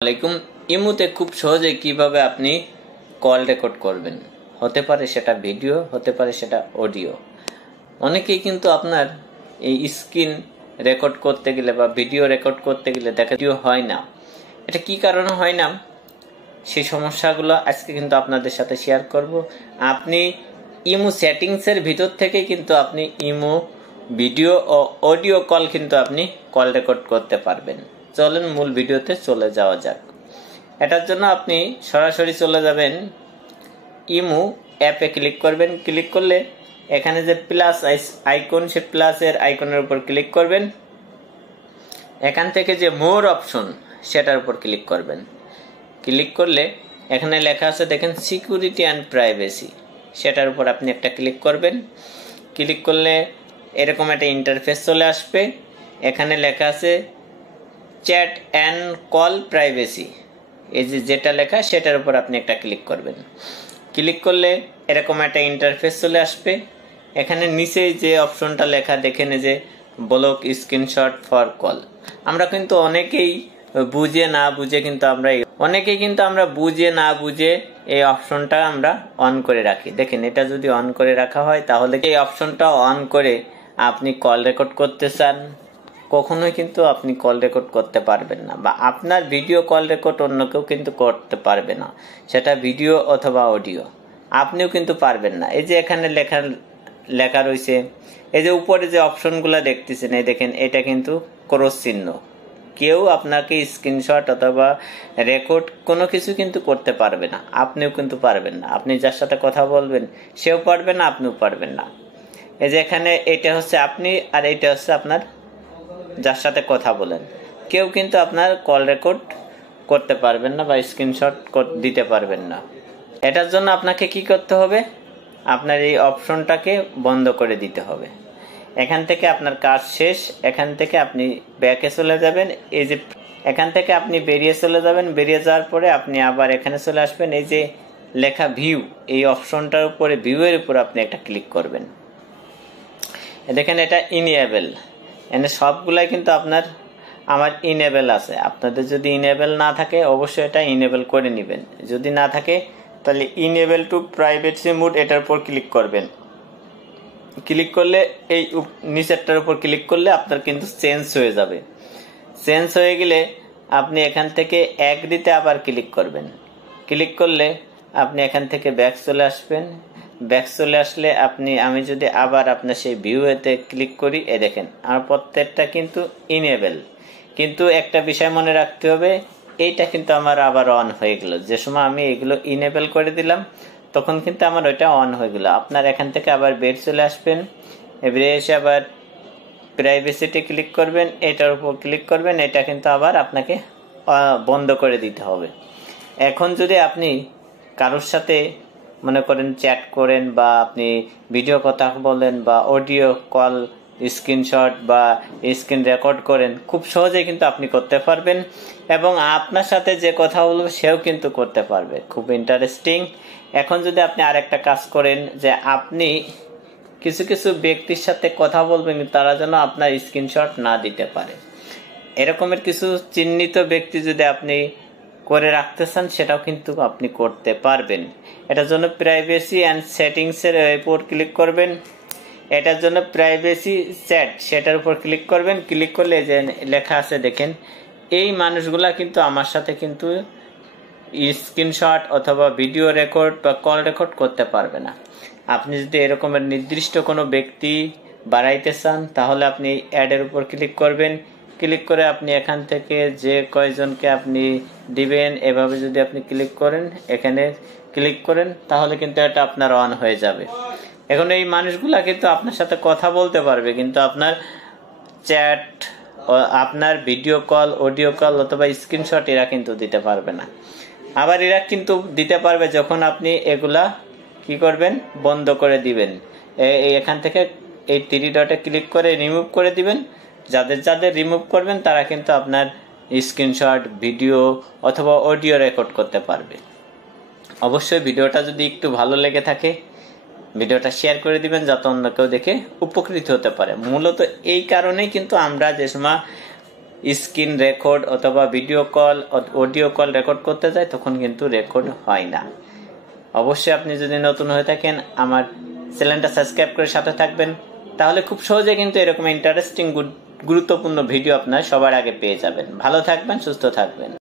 আলাইকুম। ইমুতে খুব সহজে কিভাবে আপনি কল রেকর্ড করবেন, হতে পারে সেটা ভিডিও, হতে পারে সেটা অডিও। অনেকেই কিন্তু আপনার এই স্ক্রিন রেকর্ড করতে গেলে বা ভিডিও রেকর্ড করতে গেলে দেখা হয় না। এটা কি কারণে হয় না, সেই সমস্যাগুলো আজকে কিন্তু আপনাদের সাথে শেয়ার করব। আপনি ইমো সেটিংসের ভিতর থেকে কিন্তু আপনি ইমো ভিডিও ও অডিও কল কিন্তু আপনি কল রেকর্ড করতে পারবেন। চলেন মূল ভিডিওতে চলে যাওয়া যাক। এটার জন্য আপনি সরাসরি চলে যাবেন ইমো অ্যাপে, ক্লিক করবেন। ক্লিক করলে এখানে যে প্লাস আইকন, সে প্লাসের আইকনের উপর ক্লিক করবেন। এখান থেকে যে মোর অপশন সেটার উপর ক্লিক করবেন। ক্লিক করলে এখানে লেখা আছে দেখেন সিকিউরিটি অ্যান্ড প্রাইভেসি, সেটার উপর আপনি একটা ক্লিক করবেন। ক্লিক করলে এরকম একটা ইন্টারফেস চলে আসবে। এখানে লেখা আছে চ্যাট অ্যান্ড কল প্রাইভেসি, এই যেটা লেখা সেটার উপর আপনি একটা ক্লিক করবেন। ক্লিক করলে এরকম একটা ইন্টারফেস চলে আসবে। এখানে নিচে যে অপশনটা লেখা দেখেন, যে ব্লক স্ক্রিনশট ফর কল। আমরা কিন্তু অনেকেই বুঝে না বুঝে কিন্তু আমরা বুঝে না বুঝে এই অপশনটা আমরা অন করে রাখি। দেখেন, এটা যদি অন করে রাখা হয় তাহলে এই অপশনটা অন করে আপনি কল রেকর্ড করতে চান, কখনোই কিন্তু আপনি কল রেকর্ড করতে পারবেন না, বা আপনার ভিডিও কল রেকর্ড অন্য কেউ কিন্তু করতে পারবে না, সেটা ভিডিও অথবা অডিও। আপনিও কিন্তু পারবেন না। এই যে এখানে লেখা রয়েছে, এই যে উপরে যে অপশনগুলো দেখতেছেন, এই দেখেন, এটা কিন্তু ক্রস চিহ্ন। কেউ আপনাকে স্ক্রিনশট অথবা রেকর্ড কোনো কিছু কিন্তু করতে পারবে না, আপনিও কিন্তু পারবেন না। আপনি যার সাথে কথা বলবেন সেও পারবে না, আপনিও পারবেন না। এই যে এখানে এটা হচ্ছে আপনি, আর এটা হচ্ছে আপনার যার সাথে কথা বলেন। কেউ কিন্তু আপনার কল রেকর্ড করতে পারবেন না বা স্ক্রিনশট দিতে পারবেন না। এটার জন্য আপনাকে কি করতে হবে, আপনার এই অপশনটাকে বন্ধ করে দিতে হবে। এখান থেকে আপনার কাজ শেষ। এখান থেকে আপনি ব্যাকে চলে যাবেন। এই যে এখান থেকে আপনি বেরিয়ে চলে যাবেন। বেরিয়ে যাওয়ার পরে আপনি আবার এখানে চলে আসবেন। এই যে লেখা ভিউ, এই অপশনটার উপরে, ভিউয়ের উপর আপনি একটা ক্লিক করবেন। দেখেন, এটা ইনেবল। এনে সবগুলাই কিন্তু আমার ইনেবল আছে। আপনাদের যদি ইনেবল না থাকে অবশ্যই এটা ইনেবল করে নেবেন। যদি না থাকে তাহলে ইনেবল টু প্রাইভেসি মোড, এটার উপর ক্লিক করবেন। ক্লিক করলে এই নিচেরটার উপর ক্লিক করলে আপনার কিন্তু চেঞ্জ হয়ে যাবে। চেঞ্জ হয়ে গেলে আপনি এখান থেকে অ্যাগ্রিতে আবার ক্লিক করবেন। ক্লিক করলে আপনি এখান থেকে ব্যাক চলে আসবেন। ব্যাক চলে আসলে আমি যদি আবার আপনার সেই ভিউতে ক্লিক করি, এ দেখেন আমার প্রত্যেকটা কিন্তু ইনেবল। কিন্তু একটা বিষয় মনে রাখতে হবে, এইটা কিন্তু আমার আবার অন হয়ে গেল। যে সময় আমি এগুলো ইনেবল করে দিলাম তখন কিন্তু আমার ওইটা অন হয়ে গেল। আপনার এখান থেকে আবার বের চলে আসবেন। বেরিয়ে এসে আবার প্রাইভেসিতে ক্লিক করবেন, এটার উপর ক্লিক করবেন। এটা কিন্তু আবার আপনাকে বন্ধ করে দিতে হবে। এখন যদি আপনি কারোর সাথে মনে করেন চ্যাট করেন, বা আপনি ভিডিও কথা বলেন, বা অডিও কল স্ক্রিনশট বা স্ক্রিন রেকর্ড করেন, খুব সহজে কিন্তু আপনি করতে পারবেন। এবং আপনার সাথে যে কথা বলবে সেও কিন্তু করতে পারবে। খুব ইন্টারেস্টিং। এখন যদি আপনি আরেকটা কাজ করেন, যে আপনি কিছু কিছু ব্যক্তির সাথে কথা বলবেন, তারা যেন আপনার স্ক্রিনশট না দিতে পারে, এরকমের কিছু চিহ্নিত ব্যক্তি যদি আপনি করে রাখতে চান, সেটাও কিন্তু আপনি করতে পারবেন। এটার জন্য প্রাইভেসি অ্যান্ড সেটিংস এর উপর ক্লিক করবেন। এটার জন্য প্রাইভেসি চ্যাট, সেটার উপর ক্লিক করবেন। ক্লিক করলে যে লেখা আছে দেখেন, এই মানুষগুলা কিন্তু আমার সাথে কিন্তু স্ক্রিনশট অথবা ভিডিও রেকর্ড বা কল রেকর্ড করতে পারবে না। আপনি যদি এরকমের নির্দিষ্ট কোনো ব্যক্তি বাড়াইতে চান, তাহলে আপনি অ্যাডের উপর ক্লিক করবেন। ক্লিক করে আপনি এখান থেকে যে কয়জনকে আপনি দিবেন, এভাবে যদি আপনি ক্লিক করেন, এখানে ক্লিক করেন, তাহলে কিন্তু এটা আপনার অন হয়ে যাবে। এখন এই মানুষগুলা কিন্তু আপনার সাথে কথা বলতে পারবে, কিন্তু আপনার চ্যাট, আপনার ভিডিও কল, অডিও কল অথবা স্ক্রিনশট এরা কিন্তু দিতে পারবে না। আবার এরা কিন্তু দিতে পারবে যখন আপনি এগুলা কি করবেন, বন্ধ করে দিবেন। এখান থেকে এই 3 ডটে ক্লিক করে রিমুভ করে দিবেন। যাদের রিমুভ করবেন তারা কিন্তু আপনার স্ক্রিনশট, ভিডিও অথবা অডিও রেকর্ড করতে পারবে। অবশ্যই ভিডিওটা যদি একটু ভালো লেগে থাকে ভিডিওটা শেয়ার করে দিবেন, যাতে অন্য কেউ দেখে উপকৃত হতে পারে। মূলত এই কারণেই কিন্তু আমরা যে সময় স্ক্রিন রেকর্ড অথবা video call audio call record করতে যায় তখন কিন্তু রেকর্ড হয় না। অবশ্যই আপনি যদি নতুন হয়ে থাকেন আমার চ্যানেলটা সাবস্ক্রাইব করে সাথে থাকবেন, তাহলে খুব সহজে কিন্তু এরকম ইন্টারেস্টিং গুরুত্বপূর্ণ ভিডিও আপনার সবার আগে পেয়ে যাবেন। ভালো থাকবেন, সুস্থ থাকবেন।